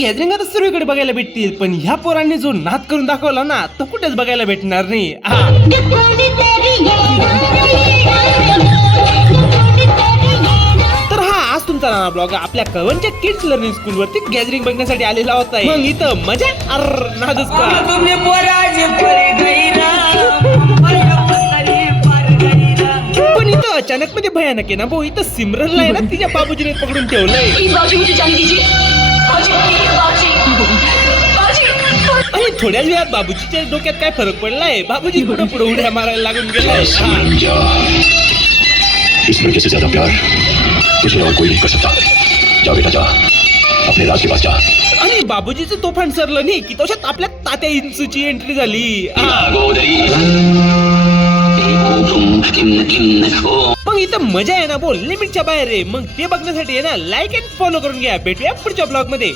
Gathering आता सर्वीकडे बघायला भेटतील, पण ह्या पोरांनी जो नाद करून दाखवला ना तो कुठेच बघायला भेटणार नाही. तर हा आज तुमचा नाना ब्लॉग आपल्या कवनच्या किड्स लर्निंग स्कूल वरती गॅदरिंग बघण्यासाठी आलेला होता. मग इथं मजा नादच का. पण इथं अचानक मध्ये भयानक आहे ना भाऊ. इथं सिमरनला आहे ना तिच्या बाबूजीने पकडून ठेवलंय. आणि थोड्याच वेळात बाबूजीच्या डोक्यात काय फरक पडलाय. बाबूजी पुढे पुढे उड्या मारायला लागून गेलाय. इस लड़के से ज्यादा प्यार तुझे और कोई नहीं कर सकता. जा बेटा जा, अपने राज के पास जा. आणि बाबूजीचं तोफान सरलं नाही की तशात आपल्या तात्या इंचूची एंट्री झाली. मग इथं मजा आहे ना बोल लिमिटच्या बाहेर आहे. मग ते बघण्यासाठी आहे ना लाईक अँड फॉलो करून घ्या. भेटूया पुढच्या ब्लॉग मध्ये.